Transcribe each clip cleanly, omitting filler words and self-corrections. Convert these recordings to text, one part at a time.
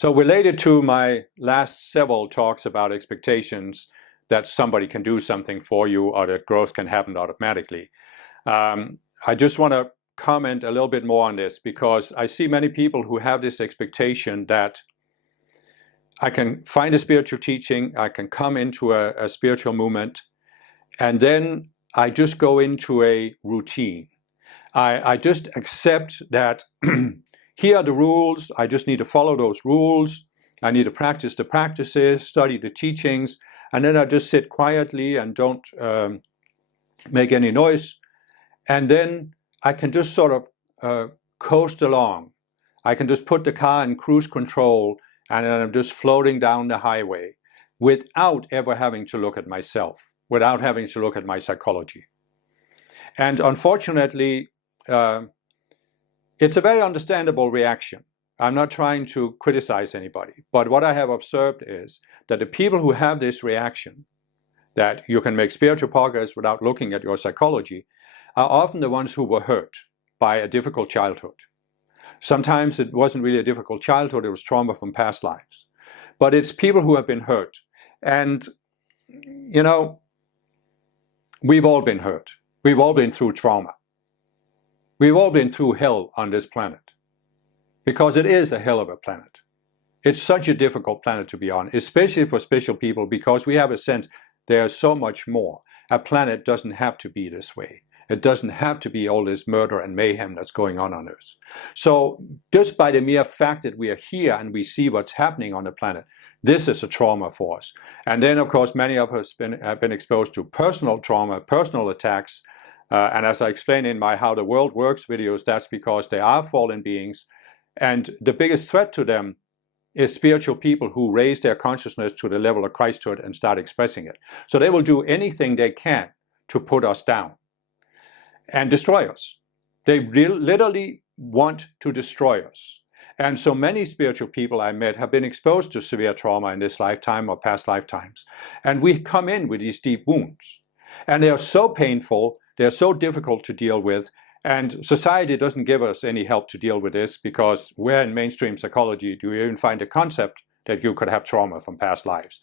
So related to my last several talks about expectations that somebody can do something for you or that growth can happen automatically, I just want to comment a little bit more on this because I see many people who have this expectation that I can find a spiritual teaching, I can come into a spiritual movement, and then I just go into a routine. I just accept that here are the rules, I just need to follow those rules, I need to practice the practices, study the teachings, and then I just sit quietly and don't make any noise. And then I can just sort of coast along. I can just put the car in cruise control and then I'm just floating down the highway without ever having to look at myself, without having to look at my psychology. And unfortunately, it's a very understandable reaction. I'm not trying to criticize anybody, but what I have observed is that the people who have this reaction, that you can make spiritual progress without looking at your psychology, are often the ones who were hurt by a difficult childhood. Sometimes it wasn't really a difficult childhood, it was trauma from past lives. But it's people who have been hurt. And, you know, we've all been hurt. We've all been through trauma. We've all been through hell on this planet, because it is a hell of a planet. It's such a difficult planet to be on, especially for spiritual people, because we have a sense there's so much more. A planet doesn't have to be this way. It doesn't have to be all this murder and mayhem that's going on Earth. So just by the mere fact that we are here and we see what's happening on the planet, this is a trauma for us. And then, of course, many of us have been exposed to personal trauma, personal attacks. And as I explained in my How the World Works videos, that's because they are fallen beings. And the biggest threat to them is spiritual people who raise their consciousness to the level of Christhood and start expressing it. So they will do anything they can to put us down and destroy us. They literally want to destroy us. And so many spiritual people I met have been exposed to severe trauma in this lifetime or past lifetimes. And we come in with these deep wounds. And they are so painful, they're so difficult to deal with, and society doesn't give us any help to deal with this, because where in mainstream psychology do you even find a concept that you could have trauma from past lives?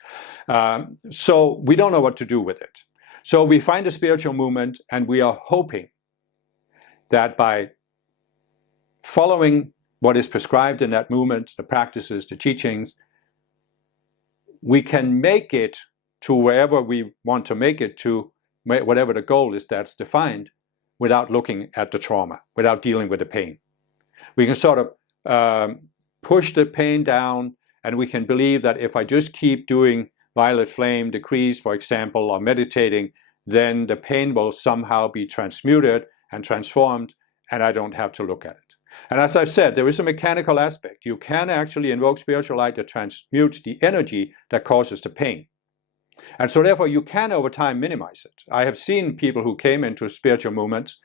So we don't know what to do with it. So we find a spiritual movement, and we are hoping that by following what is prescribed in that movement, the practices, the teachings, we can make it to wherever we want to make it to, whatever the goal is that's defined, without looking at the trauma, without dealing with the pain. We can sort of push the pain down, and we can believe that if I just keep doing violet flame decrees, for example, or meditating, then the pain will somehow be transmuted and transformed, and I don't have to look at it. And as I've said, there is a mechanical aspect. You can actually invoke spiritual light that transmutes the energy that causes the pain. And so therefore you can over time minimize it. I have seen people who came into spiritual movements,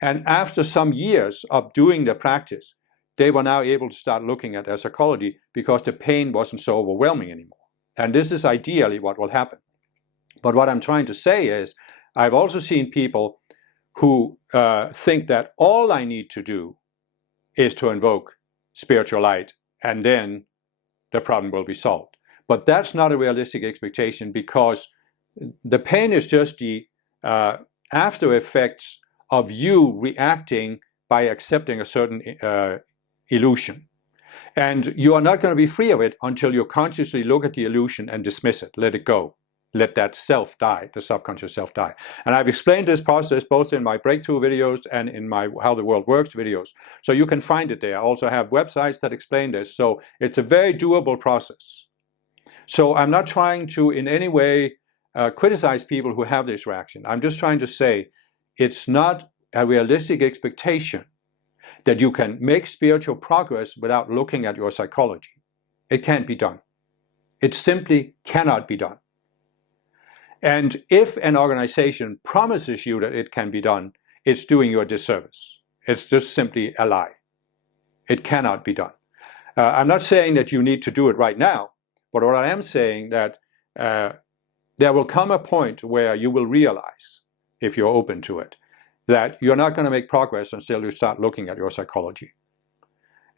and after some years of doing the practice, they were now able to start looking at their psychology because the pain wasn't so overwhelming anymore. And this is ideally what will happen. But what I'm trying to say is, I've also seen people who think that all I need to do is to invoke spiritual light, and then the problem will be solved. But that's not a realistic expectation, because the pain is just the after effects of you reacting by accepting a certain illusion. And you are not going to be free of it until you consciously look at the illusion and dismiss it, let it go. Let that self die, the subconscious self die. And I've explained this process both in my breakthrough videos and in my How the World Works videos. So you can find it there. I also have websites that explain this. So it's a very doable process. So I'm not trying to in any way criticize people who have this reaction. I'm just trying to say it's not a realistic expectation that you can make spiritual progress without looking at your psychology. It can't be done. It simply cannot be done. And if an organization promises you that it can be done, it's doing you a disservice. It's just simply a lie. It cannot be done. I'm not saying that you need to do it right now, but what I am saying that there will come a point where you will realize, if you're open to it, that you're not going to make progress until you start looking at your psychology.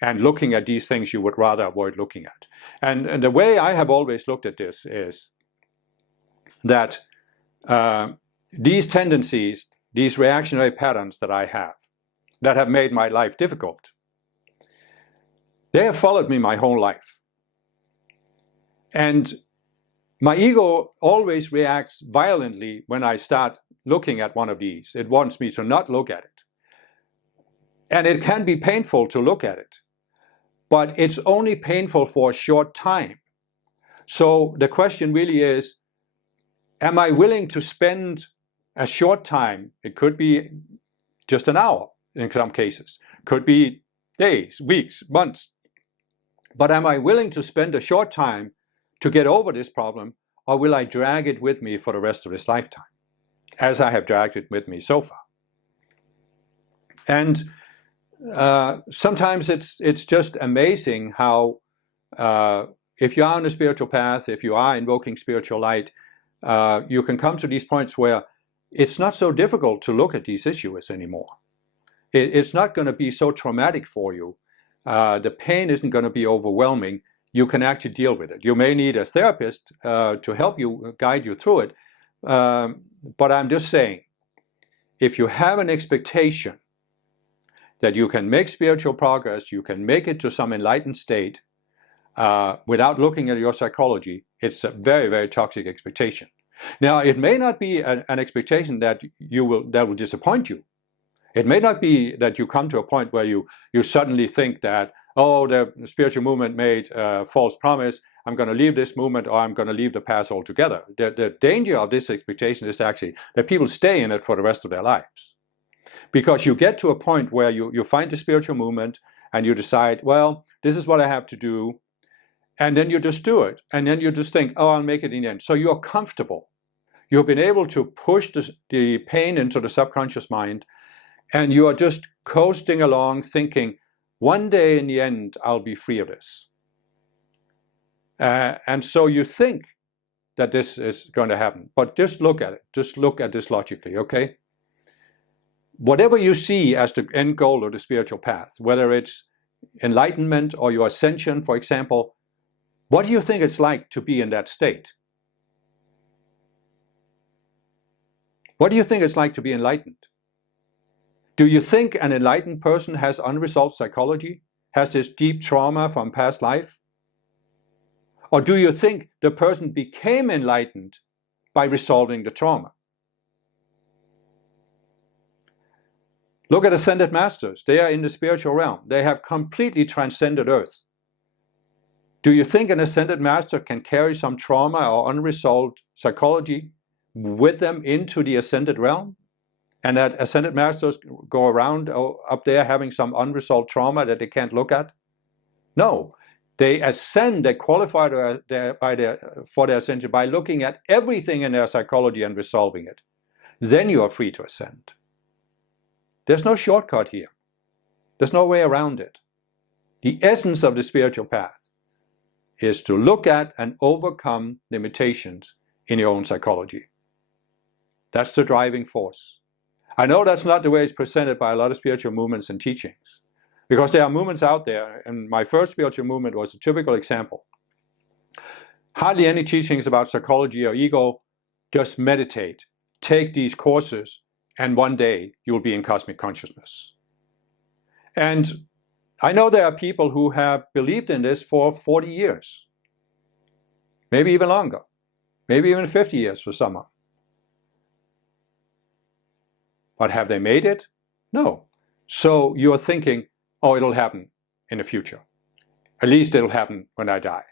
and looking at these things you would rather avoid looking at. And the way I have always looked at this is that these tendencies, these reactionary patterns that I have, that have made my life difficult, they have followed me my whole life. And my ego always reacts violently when I start looking at one of these. It wants me to not look at it. And it can be painful to look at it, but it's only painful for a short time. So the question really is, am I willing to spend a short time? It could be just an hour in some cases, could be days, weeks, months. But am I willing to spend a short time to get over this problem, or will I drag it with me for the rest of this lifetime, as I have dragged it with me so far? And sometimes it's just amazing how if you are on a spiritual path, if you are invoking spiritual light, you can come to these points where it's not so difficult to look at these issues anymore. It's not going to be so traumatic for you. The pain isn't going to be overwhelming. You can actually deal with it. You may need a therapist to help you, guide you through it. But I'm just saying, if you have an expectation that you can make spiritual progress, you can make it to some enlightened state without looking at your psychology, it's a very, very toxic expectation. Now, it may not be an expectation that will disappoint you. It may not be that you come to a point where you suddenly think that, oh, the spiritual movement made a false promise, I'm going to leave this movement, or I'm going to leave the path altogether. The danger of this expectation is actually that people stay in it for the rest of their lives. Because you get to a point where you find the spiritual movement and you decide, well, this is what I have to do. And then you just do it. And then you just think, oh, I'll make it in the end. So you're comfortable. You've been able to push the pain into the subconscious mind, and you are just coasting along thinking, one day in the end, I'll be free of this. And so you think that this is going to happen. But just look at it. Just look at this logically, okay? Whatever you see as the end goal of the spiritual path, whether it's enlightenment or your ascension, for example, what do you think it's like to be in that state? What do you think it's like to be enlightened? Do you think an enlightened person has unresolved psychology, has this deep trauma from past life? Or do you think the person became enlightened by resolving the trauma? Look at ascended masters. They are in the spiritual realm. They have completely transcended Earth. Do you think an ascended master can carry some trauma or unresolved psychology with them into the ascended realm? And that ascended masters go around up there having some unresolved trauma that they can't look at? No. They ascend, they qualify for their ascension by looking at everything in their psychology and resolving it. Then you are free to ascend. There's no shortcut here. There's no way around it. The essence of the spiritual path is to look at and overcome limitations in your own psychology. That's the driving force. I know that's not the way it's presented by a lot of spiritual movements and teachings, because there are movements out there, and my first spiritual movement was a typical example. Hardly any teachings about psychology or ego, just meditate, take these courses, and one day you'll be in cosmic consciousness. And I know there are people who have believed in this for 40 years, maybe even longer, maybe even 50 years for some. But have they made it? No. So you're thinking, oh, it'll happen in the future. At least it'll happen when I die.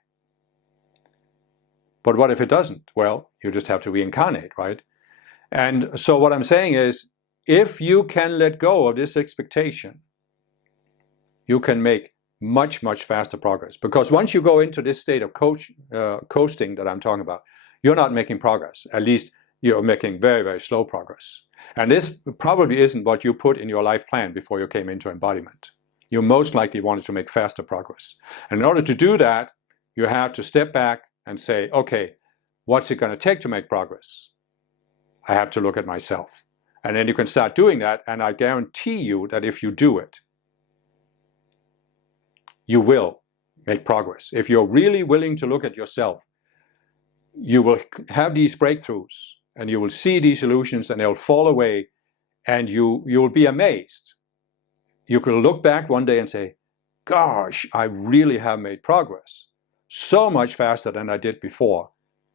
But what if it doesn't? Well, you just have to reincarnate, right? And so what I'm saying is, if you can let go of this expectation, you can make much, much faster progress. Because once you go into this state of coasting that I'm talking about, you're not making progress. At least you're making very, very slow progress. And this probably isn't what you put in your life plan before you came into embodiment. You most likely wanted to make faster progress. And in order to do that, you have to step back and say, okay, what's it going to take to make progress? I have to look at myself. And then you can start doing that, and I guarantee you that if you do it, you will make progress. If you're really willing to look at yourself, you will have these breakthroughs and you will see these illusions and they'll fall away, and you'll be amazed. You could look back one day and say, gosh, I really have made progress so much faster than I did before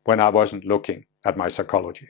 when I wasn't looking at my psychology.